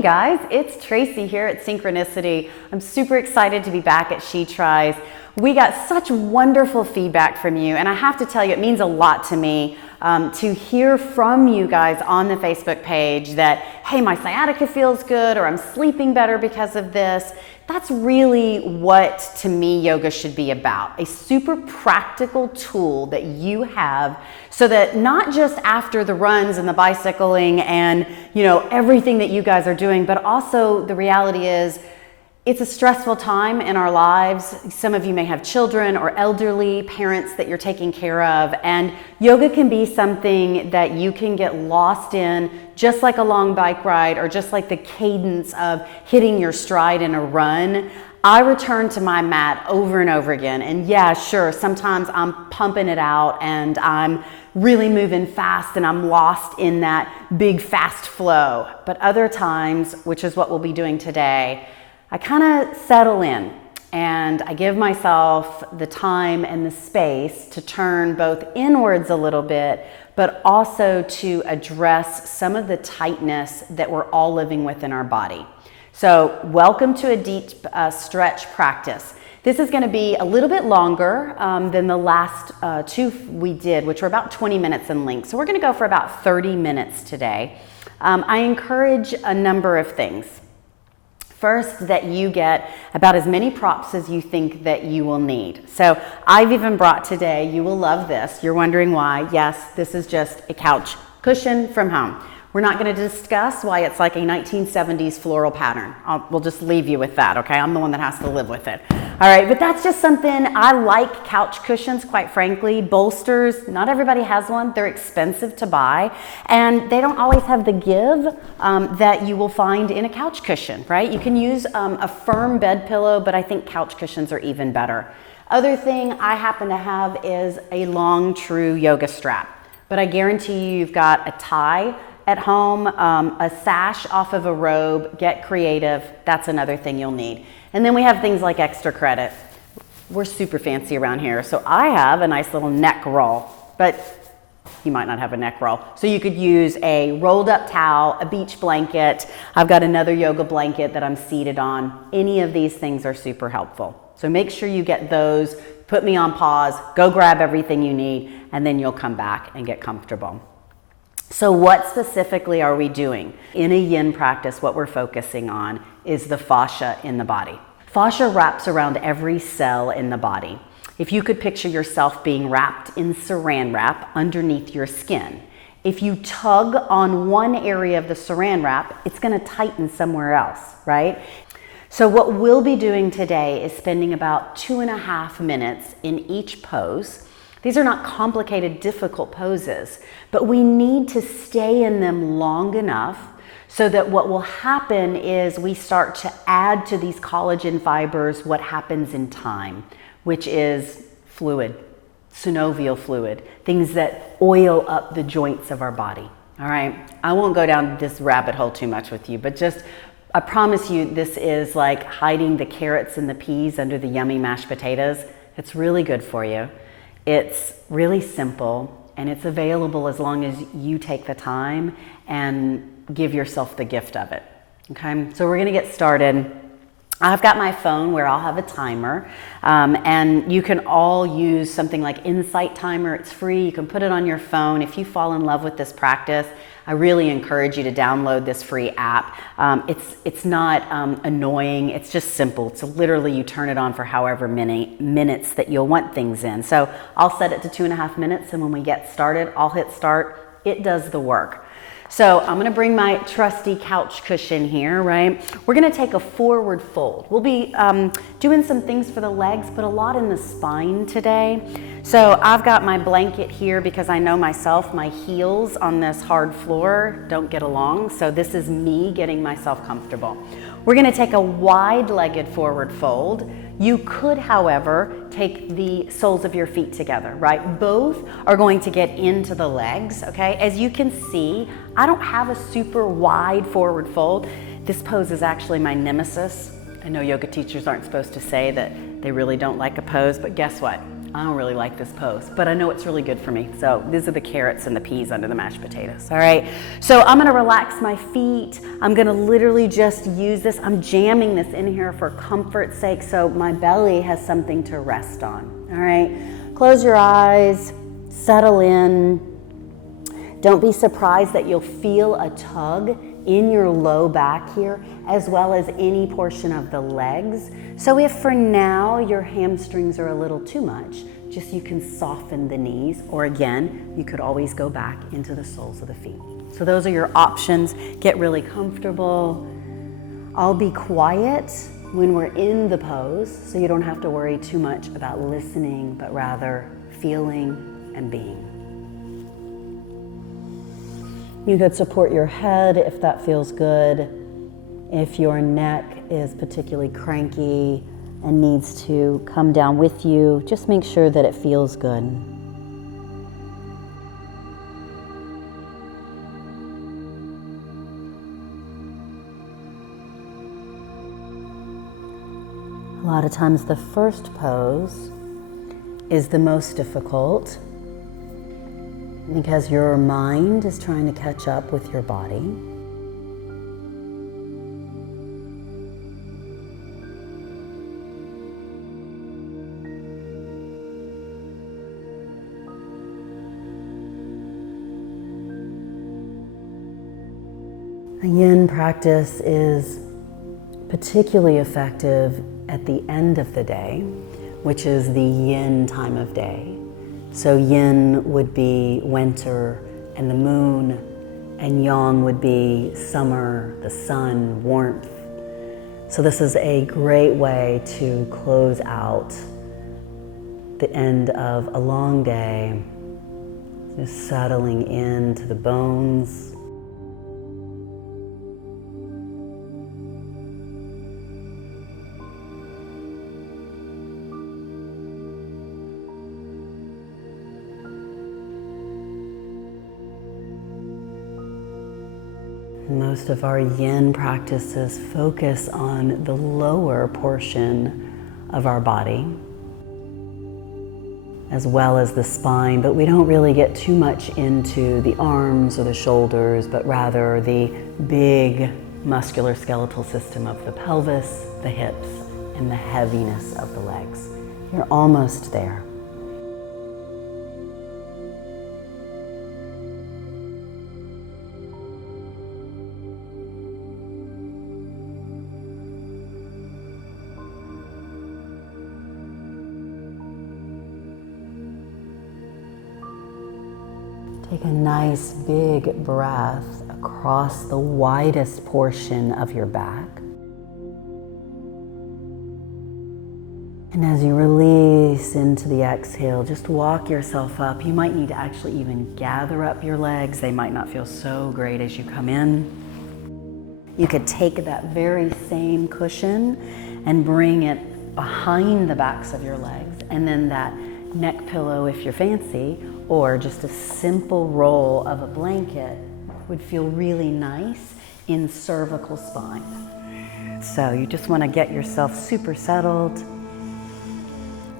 Hey guys, it's Tracy here at Synchronicity. I'm super excited to be back at She Tries. We got such wonderful feedback from you, and I have to tell you, it means a lot to me to hear from you guys on the Facebook page that, hey, my sciatica feels good, or I'm sleeping better because of this. That's really what, to me, yoga should be about. A super practical tool that you have so that not just after the runs and the bicycling and, everything that you guys are doing, but also the reality is it's a stressful time in our lives. Some of you may have children or elderly parents that you're taking care of, and yoga can be something that you can get lost in, just like a long bike ride or just like the cadence of hitting your stride in a run. I return to my mat over and over again, and yeah, sure, sometimes I'm pumping it out and I'm really moving fast and I'm lost in that big fast flow. But other times, which is what we'll be doing today, I kind of settle in and I give myself the time and the space to turn both inwards a little bit, but also to address some of the tightness that we're all living with in our body. So welcome to a deep stretch practice. This is going to be a little bit longer than the last two we did, which were about 20 minutes in length. So we're going to go for about 30 minutes today. I encourage a number of things. First, that you get about as many props as you think that you will need. So I've even brought today, you will love this. You're wondering why. Yes, this is just a couch cushion from home. We're not going to discuss why it's like a 1970s floral pattern. We'll just leave you with that, okay? I'm the one that has to live with it. All right, but that's just something, I like couch cushions, quite frankly. Bolsters, not everybody has one. They're expensive to buy, and they don't always have the give that you will find in a couch cushion, right? You can use a firm bed pillow, but I think couch cushions are even better. Other thing I happen to have is a long, true yoga strap, but I guarantee you've got a tie at home, a sash off of a robe. Get creative. That's another thing you'll need. And then we have things like extra credit. We're super fancy around here. So I have a nice little neck roll, but you might not have a neck roll. So you could use a rolled up towel, a beach blanket. I've got another yoga blanket that I'm seated on. Any of these things are super helpful. So make sure you get those, put me on pause, go grab everything you need, and then you'll come back and get comfortable. So what specifically are we doing? In a yin practice, what we're focusing on is the fascia in the body. Fascia wraps around every cell in the body. If you could picture yourself being wrapped in saran wrap underneath your skin, if you tug on one area of the saran wrap, it's going to tighten somewhere else, right? So what we'll be doing today is spending about 2.5 minutes in each pose. These are not complicated, difficult poses, but we need to stay in them long enough so that what will happen is we start to add to these collagen fibers what happens in time, which is fluid, synovial fluid, things that oil up the joints of our body. All right, I won't go down this rabbit hole too much with you, but I promise you this is like hiding the carrots and the peas under the yummy mashed potatoes. It's really good for you. It's really simple, and it's available as long as you take the time and give yourself the gift of it, okay? So we're gonna get started. I've got my phone where I'll have a timer, and you can all use something like Insight Timer. It's free. You can put it on your phone. If you fall in love with this practice, I really encourage you to download this free app. It's not annoying. It's just simple. It's literally you turn it on for however many minutes that you'll want things in. So I'll set it to 2.5 minutes, and when we get started, I'll hit start. It does the work. So I'm gonna bring my trusty couch cushion here, right? We're gonna take a forward fold. We'll be doing some things for the legs, but a lot in the spine today. So I've got my blanket here because I know myself, my heels on this hard floor don't get along. So this is me getting myself comfortable. We're gonna take a wide-legged forward fold. You could, however, take the soles of your feet together, right? Both are going to get into the legs, okay? As you can see, I don't have a super wide forward fold. This pose is actually my nemesis. I know yoga teachers aren't supposed to say that they really don't like a pose, but guess what? I don't really like this pose, but I know it's really good for me. So these are the carrots and the peas under the mashed potatoes, all right? So I'm gonna relax my feet. I'm gonna literally just use this. I'm jamming this in here for comfort's sake so my belly has something to rest on, all right? Close your eyes, settle in. Don't be surprised that you'll feel a tug in your low back here, as well as any portion of the legs. So if for now your hamstrings are a little too much, just you can soften the knees, or again, you could always go back into the soles of the feet. So those are your options. Get really comfortable. I'll be quiet when we're in the pose, so you don't have to worry too much about listening, but rather feeling and being. You could support your head if that feels good. If your neck is particularly cranky and needs to come down with you, just make sure that it feels good. A lot of times the first pose is the most difficult because your mind is trying to catch up with your body. A yin practice is particularly effective at the end of the day, which is the yin time of day. So yin would be winter and the moon, and yang would be summer, the sun, warmth. So this is a great way to close out the end of a long day, just settling into the bones. Most of our yin practices focus on the lower portion of our body, as well as the spine, but we don't really get too much into the arms or the shoulders, but rather the big muscular skeletal system of the pelvis, the hips, and the heaviness of the legs. You're almost there. Take a nice big breath across the widest portion of your back. And as you release into the exhale, just walk yourself up. You might need to actually even gather up your legs. They might not feel so great as you come in. You could take that very same cushion and bring it behind the backs of your legs, and then that neck pillow, if you're fancy, or just a simple roll of a blanket would feel really nice in cervical spine. So you just want to get yourself super settled.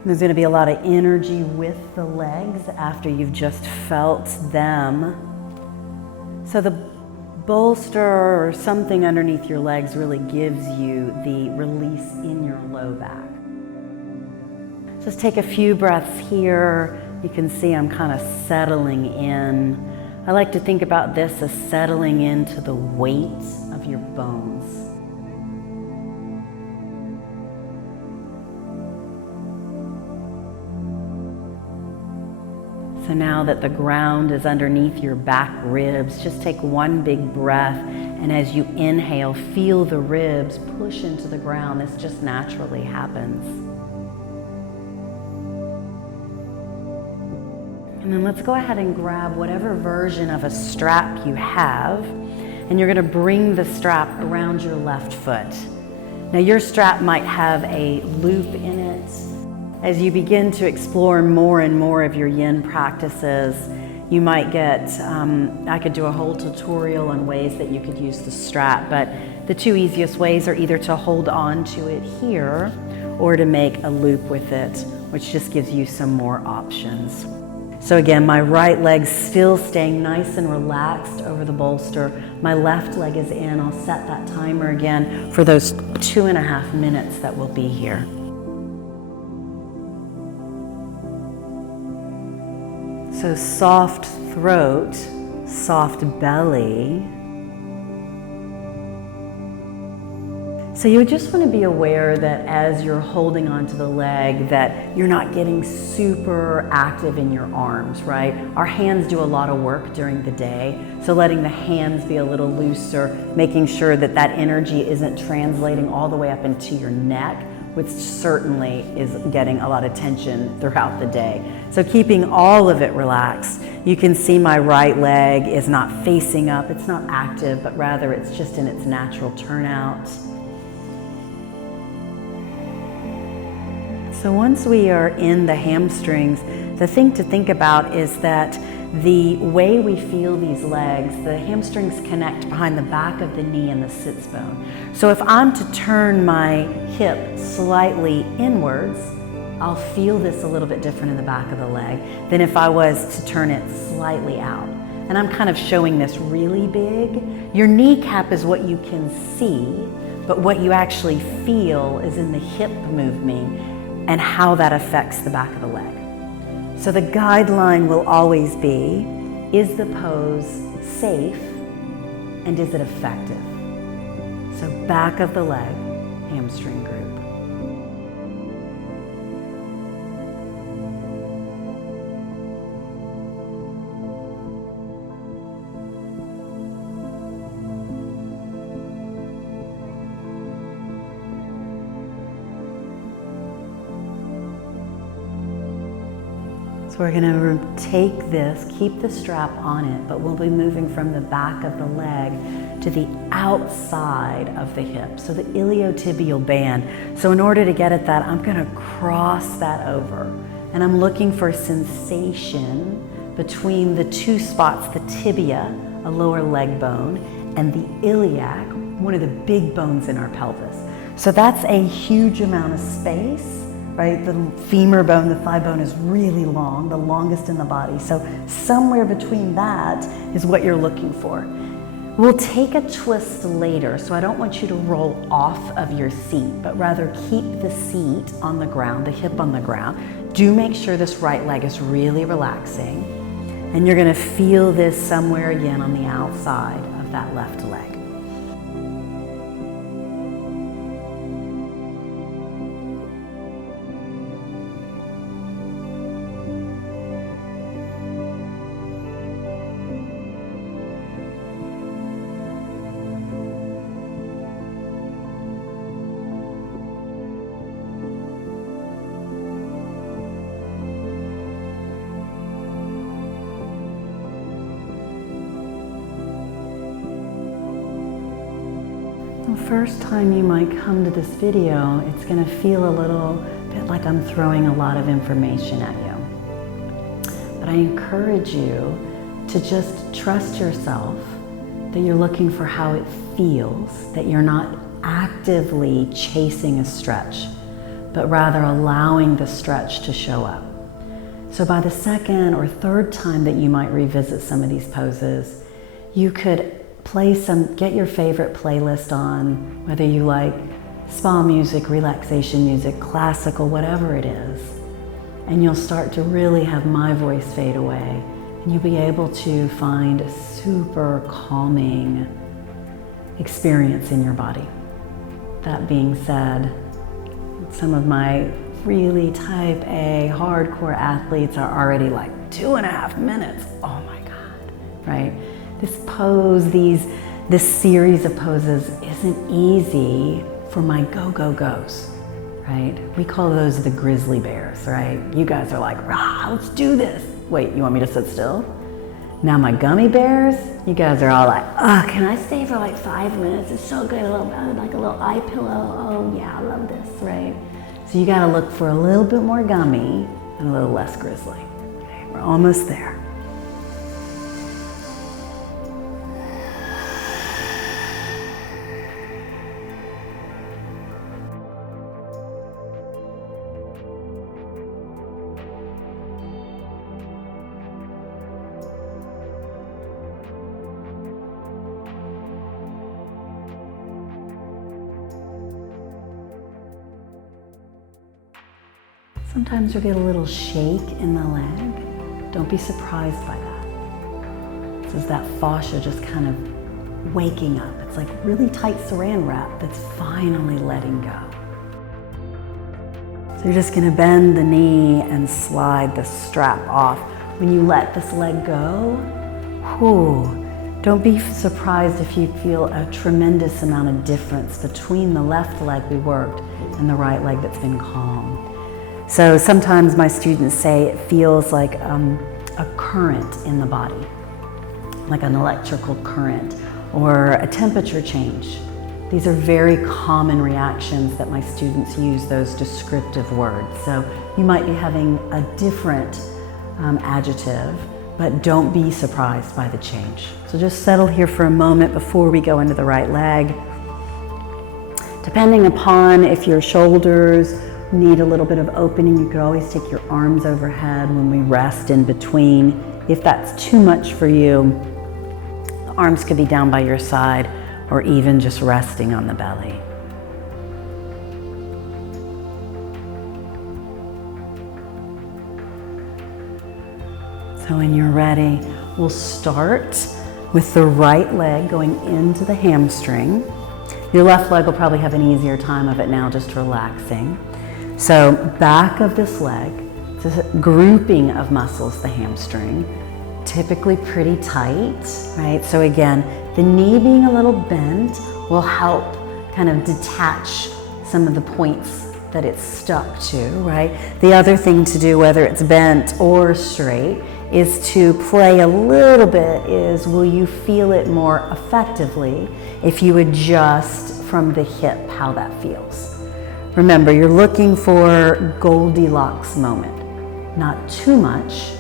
There's going to be a lot of energy with the legs after you've just felt them. So the bolster or something underneath your legs really gives you the release in your low back. Just take a few breaths here. You can see I'm kind of settling in. I like to think about this as settling into the weight of your bones. So now that the ground is underneath your back ribs, just take one big breath, and as you inhale, feel the ribs push into the ground. This just naturally happens. And then let's go ahead and grab whatever version of a strap you have, and you're gonna bring the strap around your left foot. Now your strap might have a loop in it. As you begin to explore more and more of your yin practices, you might get, I could do a whole tutorial on ways that you could use the strap, but the two easiest ways are either to hold on to it here or to make a loop with it which just gives you some more options. So again, my right leg still staying nice and relaxed over the bolster. My left leg is in. I'll set that timer again for those 2.5 minutes that we'll be here. So soft throat, soft belly. So you just want to be aware that as you're holding onto the leg that you're not getting super active in your arms, right? Our hands do a lot of work during the day, so letting the hands be a little looser, making sure that that energy isn't translating all the way up into your neck, which certainly is getting a lot of tension throughout the day. So keeping all of it relaxed. You can see my right leg is not facing up, it's not active, but rather it's just in its natural turnout. So once we are in the hamstrings, the thing to think about is that the way we feel these legs, the hamstrings connect behind the back of the knee and the sits bone. So if I'm to turn my hip slightly inwards, I'll feel this a little bit different in the back of the leg than if I was to turn it slightly out. And I'm kind of showing this really big. Your kneecap is what you can see, but what you actually feel is in the hip movement and how that affects the back of the leg. So the guideline will always be, is the pose safe and is it effective? So back of the leg, hamstring group. We're going to take this, keep the strap on it, but we'll be moving from the back of the leg to the outside of the hip, so the iliotibial band. So in order to get at that, I'm going to cross that over. And I'm looking for sensation between the two spots, the tibia, a lower leg bone, and the iliac, one of the big bones in our pelvis. So that's a huge amount of space. Right? The femur bone, the thigh bone is really long, the longest in the body. So somewhere between that is what you're looking for. We'll take a twist later, so I don't want you to roll off of your seat, but rather keep the seat on the ground, the hip on the ground. Do make sure this right leg is really relaxing. And you're going to feel this somewhere again on the outside of that left leg. First time you might come to this video, it's going to feel a little bit like I'm throwing a lot of information at you. But I encourage you to just trust yourself that you're looking for how it feels, that you're not actively chasing a stretch, but rather allowing the stretch to show up. So by the second or third time that you might revisit some of these poses, you could get your favorite playlist on, whether you like spa music, relaxation music, classical, whatever it is. And you'll start to really have my voice fade away. And you'll be able to find a super calming experience in your body. That being said, some of my really type A hardcore athletes are already like 2.5 minutes. Oh my God, right? This pose, this series of poses isn't easy for my go-go-go's, right? We call those the grizzly bears, right? You guys are like, rah, let's do this. Wait, you want me to sit still? Now my gummy bears, you guys are all like, oh, can I stay for like 5 minutes? It's so good, like a little eye pillow. Oh yeah, I love this, right? So you gotta look for a little bit more gummy and a little less grizzly. Okay, we're almost there. Sometimes you'll get a little shake in the leg. Don't be surprised by that. This is that fascia just kind of waking up. It's like really tight saran wrap that's finally letting go. So you're just gonna bend the knee and slide the strap off. When you let this leg go, don't be surprised if you feel a tremendous amount of difference between the left leg we worked and the right leg that's been calm. So sometimes my students say it feels like a current in the body, like an electrical current or a temperature change. These are very common reactions that my students use those descriptive words. So you might be having a different adjective, but don't be surprised by the change. So just settle here for a moment before we go into the right leg. Depending upon if your shoulders need a little bit of opening, you could always take your arms overhead when we rest in between. If that's too much for you, the arms could be down by your side or even just resting on the belly. So when you're ready, we'll start with the right leg going into the hamstring. Your left leg will probably have an easier time of it now, just relaxing. So back of this leg, it's a grouping of muscles, the hamstring, typically pretty tight, right? So again, the knee being a little bent will help kind of detach some of the points that it's stuck to, right? The other thing to do, whether it's bent or straight, is to play a little bit is, will you feel it more effectively if you adjust from the hip how that feels? Remember, you're looking for Goldilocks moment. Not too much,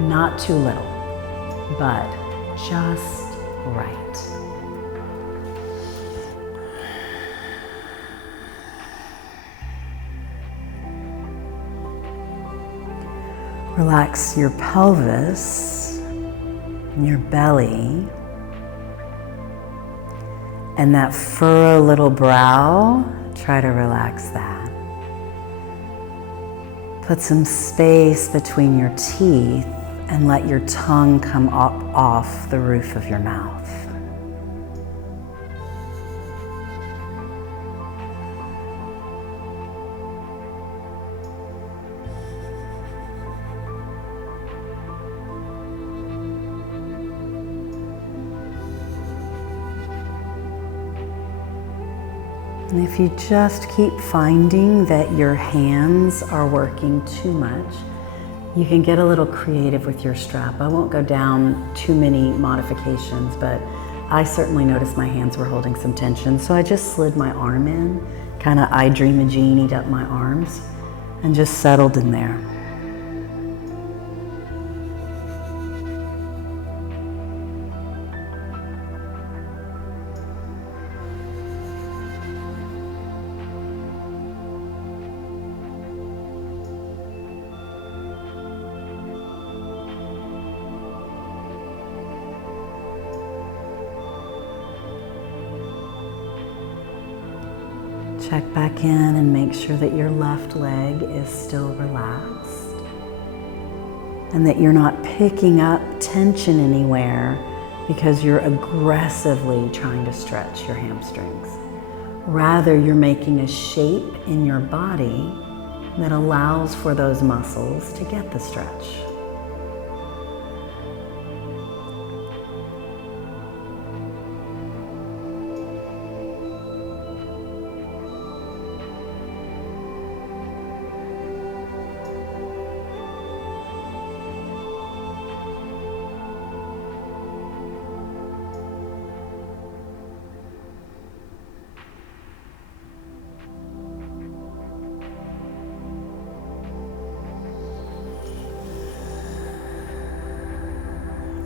not too little, but just right. Relax your pelvis, your belly, and that furrow little brow. Try to relax that. Put some space between your teeth and let your tongue come up off the roof of your mouth. And if you just keep finding that your hands are working too much, you can get a little creative with your strap. I won't go down too many modifications, but I certainly noticed my hands were holding some tension. So I just slid my arm in, kind of I Dream a Genie'd up my arms, and just settled in there. Check back in and make sure that your left leg is still relaxed and that you're not picking up tension anywhere because you're aggressively trying to stretch your hamstrings. Rather, you're making a shape in your body that allows for those muscles to get the stretch.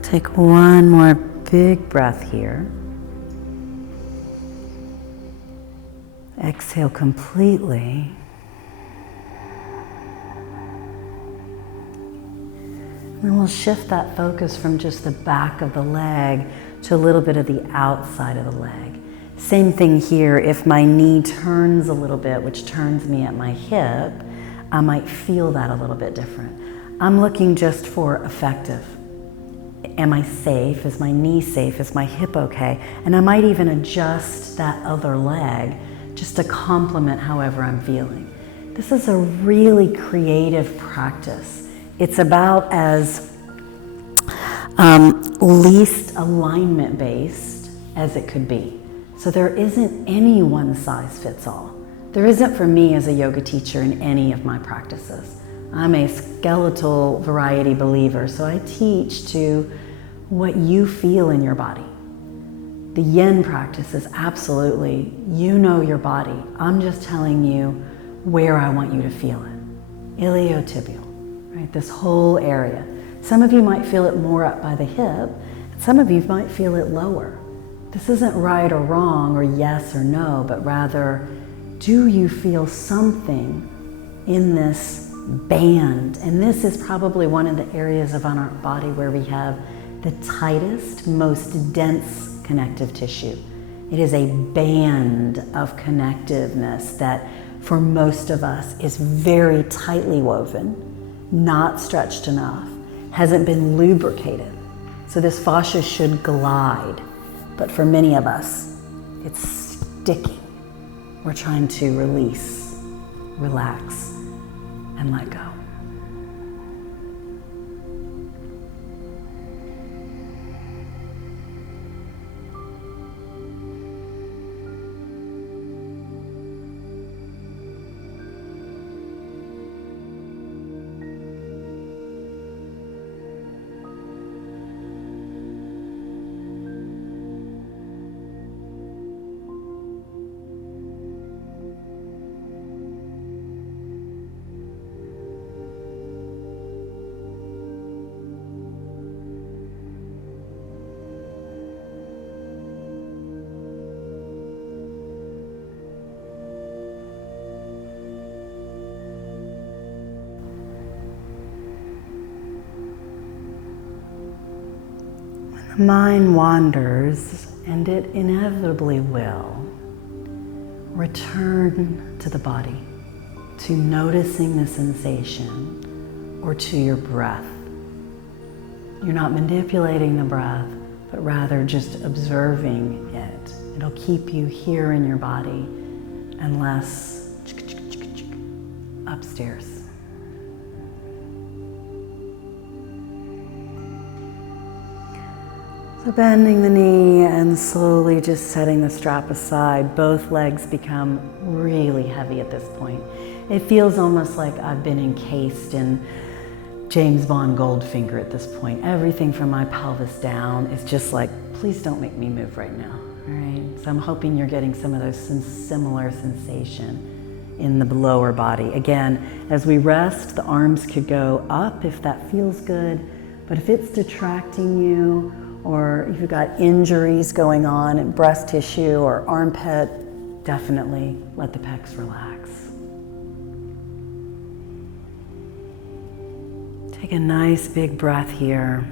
Take one more big breath here. Exhale completely. And we'll shift that focus from just the back of the leg to a little bit of the outside of the leg. Same thing here. If my knee turns a little bit, which turns me at my hip, I might feel that a little bit different. I'm looking just for effective. Am I safe? Is my knee safe? Is my hip okay? And I might even adjust that other leg just to complement however I'm feeling. This is a really creative practice. It's about as least alignment based as it could be. So there isn't any one size fits all. There isn't for me as a yoga teacher in any of my practices. I'm a skeletal variety believer, so I teach to what you feel in your body. The yin practice is absolutely, you know your body. I'm just telling you where I want you to feel it. Iliotibial, right? This whole area. Some of you might feel it more up by the hip, and some of you might feel it lower. This isn't right or wrong or yes or no, but rather, do you feel something in this band? And this is probably one of the areas of our body where we have the tightest, most dense connective tissue. It is a band of connectiveness that for most of us is very tightly woven, not stretched enough, hasn't been lubricated. So this fascia should glide, but for many of us, it's sticking. We're trying to release, relax, and let go. The mind wanders, and it inevitably will. Return to the body, to noticing the sensation, or to your breath. You're not manipulating the breath, but rather just observing it. It'll keep you here in your body and less upstairs. So bending the knee and slowly just setting the strap aside, both legs become really heavy at this point. It feels almost like I've been encased in James Bond Goldfinger at this point. Everything from my pelvis down is just like, please don't make me move right now, all right? So I'm hoping you're getting some of those similar sensation in the lower body. Again, as we rest, the arms could go up if that feels good, but if it's detracting you, or if you've got injuries going on in breast tissue or armpit, definitely let the pecs relax. Take a nice big breath here.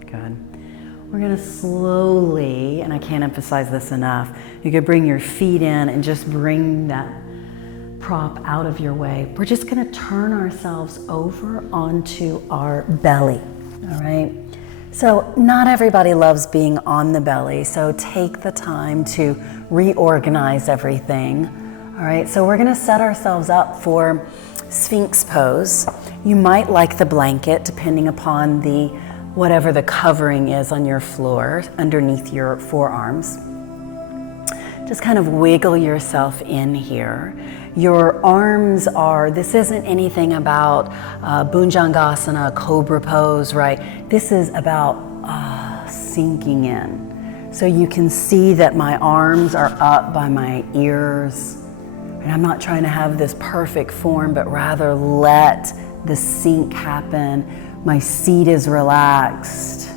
Good. We're gonna slowly, and I can't emphasize this enough, you could bring your feet in and just bring that prop out of your way. We're just gonna turn ourselves over onto our belly, all right? So not everybody loves being on the belly, so take the time to reorganize everything, all right? So we're gonna set ourselves up for Sphinx pose. You might like the blanket, depending upon whatever the covering is on your floor, underneath your forearms. Just kind of wiggle yourself in here. Your arms this isn't anything about Bhujangasana, cobra pose, right? This is about sinking in. So you can see that my arms are up by my ears. And I'm not trying to have this perfect form, but rather let the sink happen. My seat is relaxed.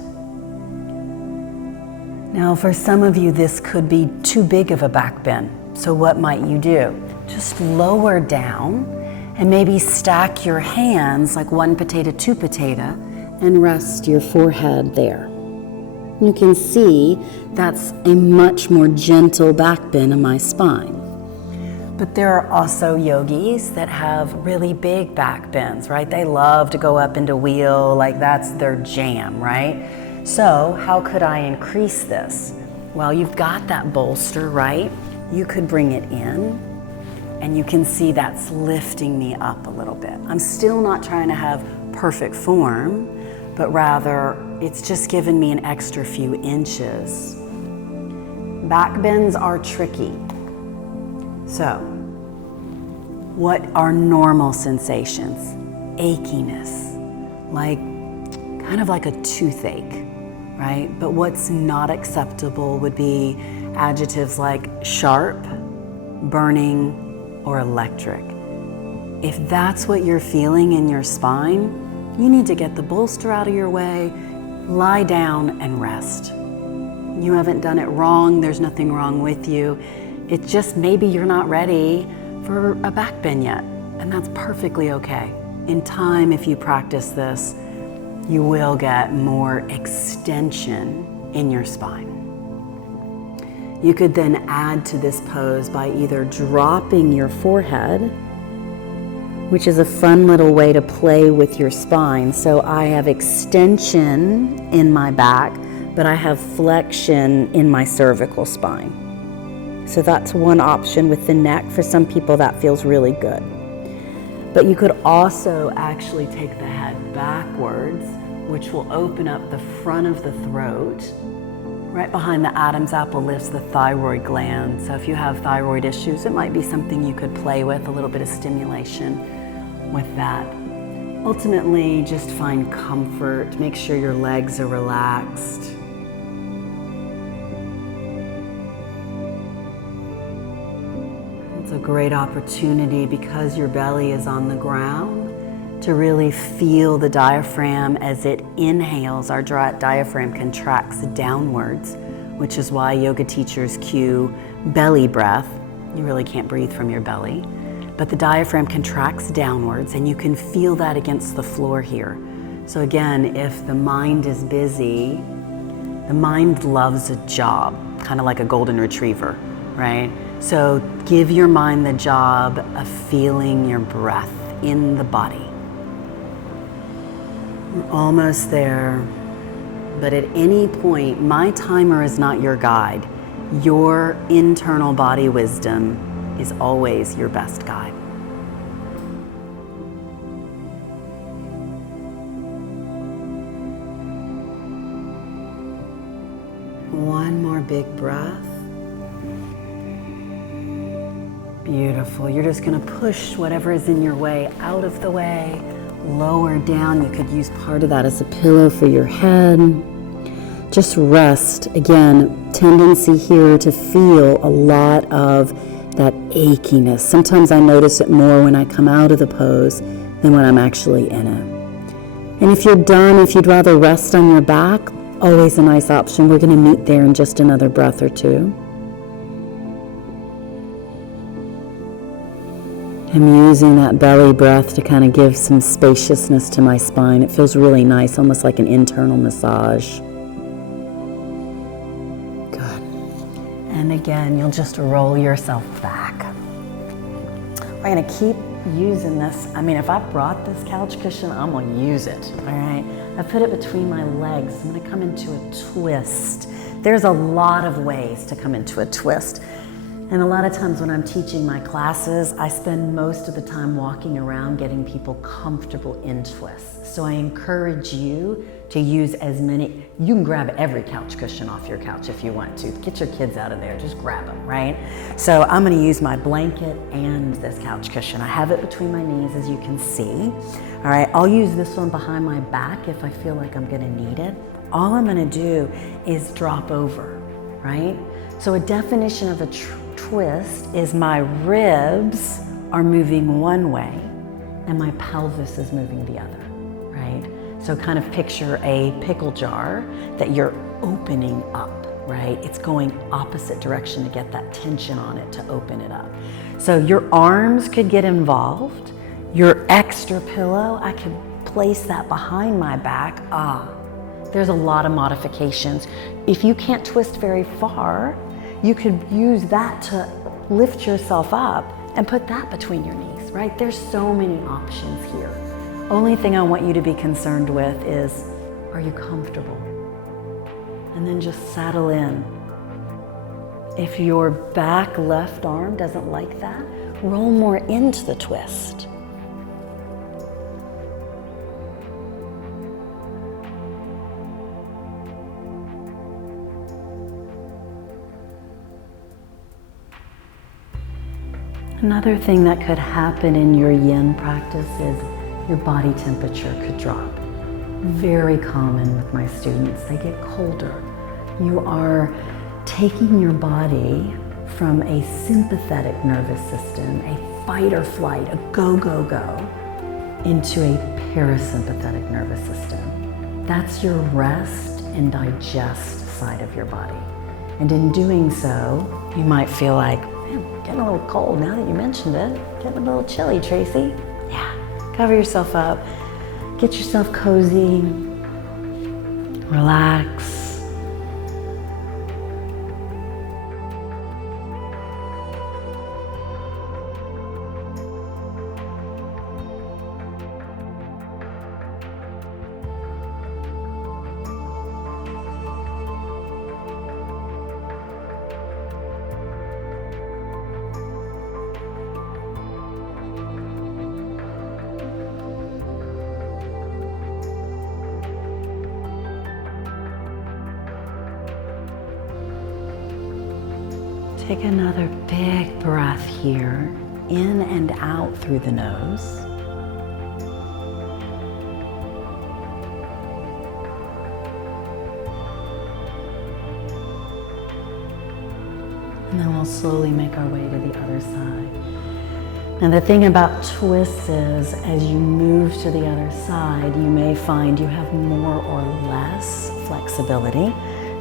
Now, for some of you, this could be too big of a back bend. So what might you do? Just lower down and maybe stack your hands like one potato, two potato, and rest your forehead there. You can see that's a much more gentle back bend in my spine. But there are also yogis that have really big back bends, right? They love to go up into wheel, like that's their jam, right? So how could I increase this? Well, you've got that bolster, right? You could bring it in, and you can see that's lifting me up a little bit. I'm still not trying to have perfect form, but rather it's just given me an extra few inches. Back bends are tricky. So, what are normal sensations? Achiness, kind of like a toothache, right? But what's not acceptable would be adjectives like sharp, burning, or electric. If that's what you're feeling in your spine, you need to get the bolster out of your way, lie down and rest. You haven't done it wrong, there's nothing wrong with you. It's just maybe you're not ready for a back bend yet, and that's perfectly okay. In time, if you practice this, you will get more extension in your spine. You could then add to this pose by either dropping your forehead, which is a fun little way to play with your spine. So I have extension in my back, but I have flexion in my cervical spine. So that's one option with the neck. For some people that feels really good. But you could also actually take the head backwards, which will open up the front of the throat. Right behind the Adam's apple lifts the thyroid gland. So if you have thyroid issues, it might be something you could play with, a little bit of stimulation with that. Ultimately, just find comfort. Make sure your legs are relaxed. It's a great opportunity because your belly is on the ground to really feel the diaphragm as it inhales. Our diaphragm contracts downwards, which is why yoga teachers cue belly breath. You really can't breathe from your belly, but the diaphragm contracts downwards, and you can feel that against the floor here. So again, if the mind is busy, the mind loves a job, kind of like a golden retriever, right? So give your mind the job of feeling your breath in the body. We're almost there, but at any point, my timer is not your guide. Your internal body wisdom is always your best guide. One more big breath. Beautiful. You're just going to push whatever is in your way out of the way. Lower down. You could use part of that as a pillow for your head. Just rest. Again, tendency here to feel a lot of that achiness. Sometimes I notice it more when I come out of the pose than when I'm actually in it. And if you're done, if you'd rather rest on your back, always a nice option. We're going to meet there in just another breath or two. I'm using that belly breath to kind of give some spaciousness to my spine. It feels really nice, almost like an internal massage. Good. And again, you'll just roll yourself back. We're going to keep using this. I mean, if I brought this couch cushion, I'm going to use it, all right? I put it between my legs. I'm going to come into a twist. There's a lot of ways to come into a twist. And a lot of times when I'm teaching my classes, I spend most of the time walking around getting people comfortable in twists. So I encourage you to use as many. You can grab every couch cushion off your couch if you want to. Get your kids out of there, just grab them, right? So I'm gonna use my blanket and this couch cushion. I have it between my knees, as you can see. All right, I'll use this one behind my back if I feel like I'm gonna need it. All I'm gonna do is drop over, right? So a definition of a twist is my ribs are moving one way and my pelvis is moving the other, right? So kind of picture a pickle jar that you're opening up, right? It's going opposite direction to get that tension on it to open it up. So your arms could get involved. Your extra pillow, I could place that behind my back. There's a lot of modifications. If you can't twist very far, you could use that to lift yourself up and put that between your knees, right? There's so many options here. Only thing I want you to be concerned with is, are you comfortable? And then just settle in. If your back left arm doesn't like that, roll more into the twist. Another thing that could happen in your yin practice is your body temperature could drop. Very common with my students. They get colder. You are taking your body from a sympathetic nervous system, a fight or flight, a go, go, go, into a parasympathetic nervous system. That's your rest and digest side of your body. And in doing so, you might feel like, man, getting a little cold now that you mentioned it. Getting a little chilly, Tracy. Yeah, cover yourself up. Get yourself cozy. Relax. Take another big breath here, in and out through the nose. And then we'll slowly make our way to the other side. And the thing about twists is, as you move to the other side, you may find you have more or less flexibility.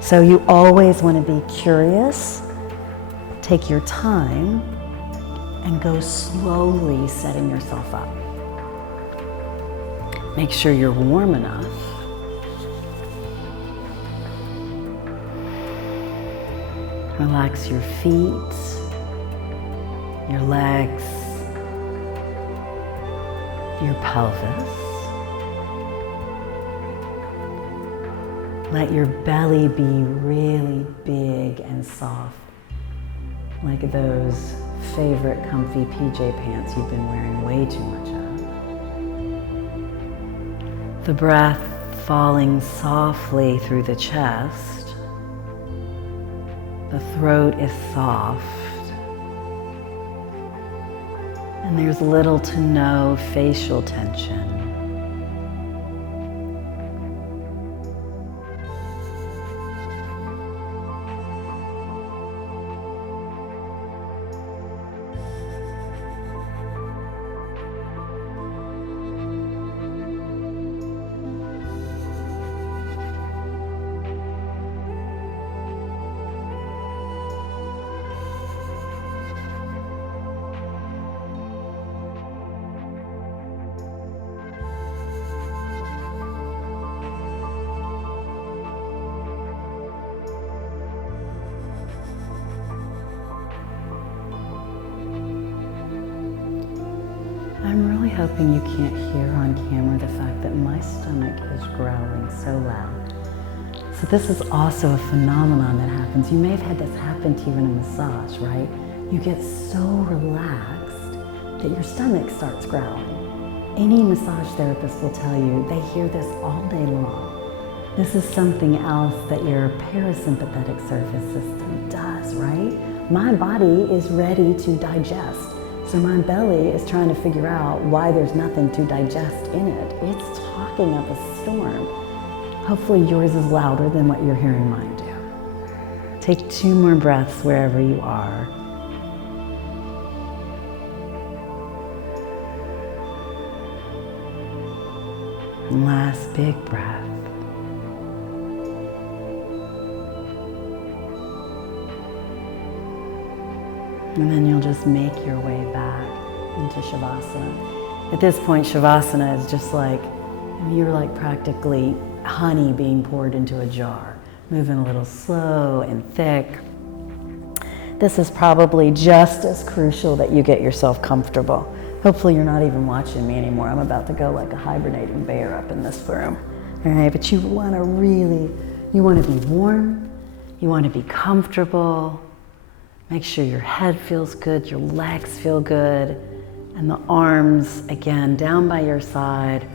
So you always want to be curious. Take your time and go slowly setting yourself up. Make sure you're warm enough. Relax your feet, your legs, your pelvis. Let your belly be really big and soft, like those favorite comfy PJ pants you've been wearing way too much of. The breath falling softly through the chest. The throat is soft. And there's little to no facial tension. I'm really hoping you can't hear on camera the fact that my stomach is growling so loud. So this is also a phenomenon that happens. You may have had this happen to you in a massage, right? You get so relaxed that your stomach starts growling. Any massage therapist will tell you they hear this all day long. This is something else that your parasympathetic nervous system does, right? My body is ready to digest. So my belly is trying to figure out why there's nothing to digest in it. It's talking up a storm. Hopefully yours is louder than what you're hearing mine do. Take 2 more breaths wherever you are. And last big breath. And then you'll just make your way back into Shavasana. At this point, Shavasana is just like, you're like practically honey being poured into a jar, moving a little slow and thick. this is probably just as crucial that you get yourself comfortable. Hopefully you're not even watching me anymore. I'm about to go like a hibernating bear up in this room. All right, but you want to be warm, you want to be comfortable. Make sure your head feels good, your legs feel good, and the arms, again, down by your side,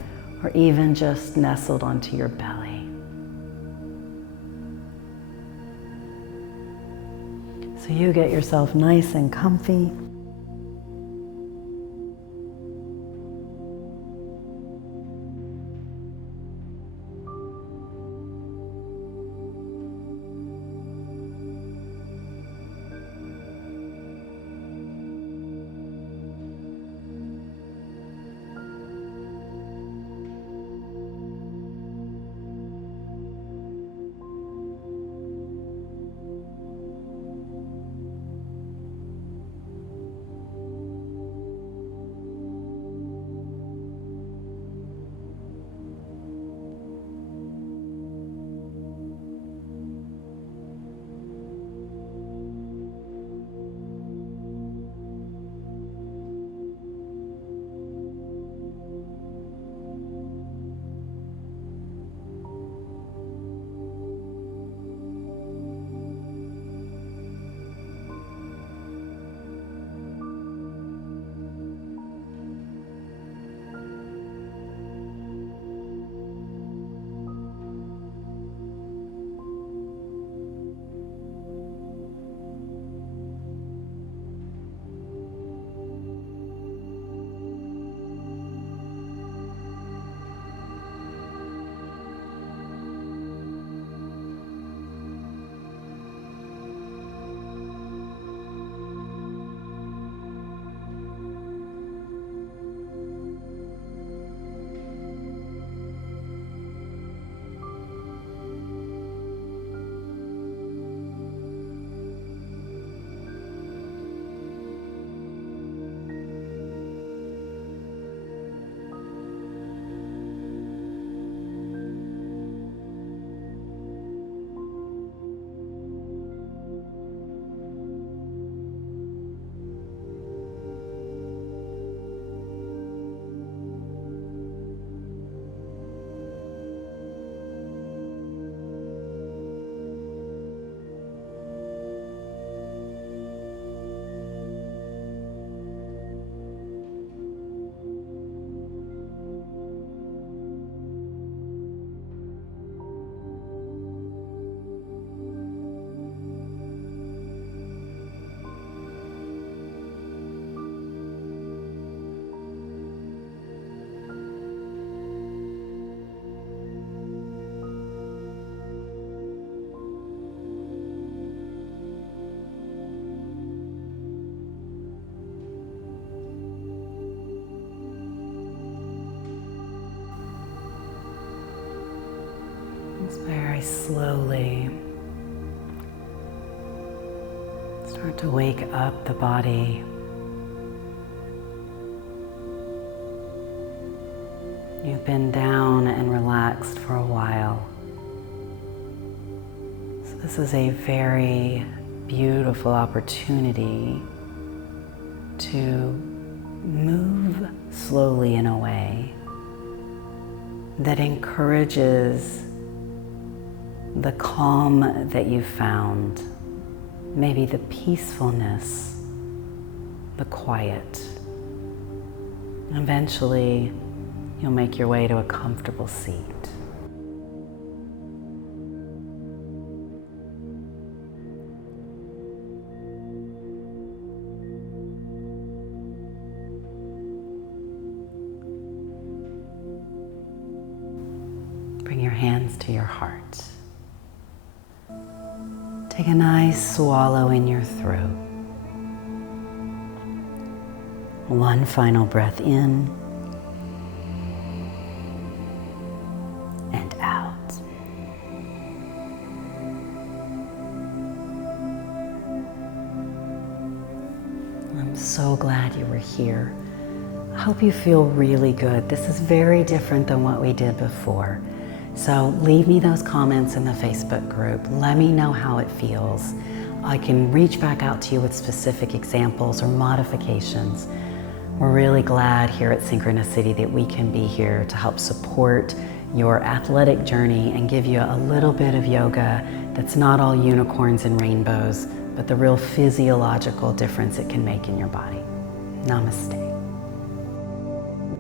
or even just nestled onto your belly. So you get yourself nice and comfy. Very slowly start to wake up the body. You've been down and relaxed for a while. So this is a very beautiful opportunity to move slowly in a way that encourages the calm that you found, maybe the peacefulness, the quiet. And eventually, you'll make your way to a comfortable seat. Bring your hands to your heart. Take a nice swallow in your throat. One final breath in and out. I'm so glad you were here. I hope you feel really good. This is very different than what we did before. So leave me those comments in the Facebook group. Let me know how it feels. I can reach back out to you with specific examples or modifications. We're really glad here at Synchronicity that we can be here to help support your athletic journey and give you a little bit of yoga that's not all unicorns and rainbows, but the real physiological difference it can make in your body. Namaste.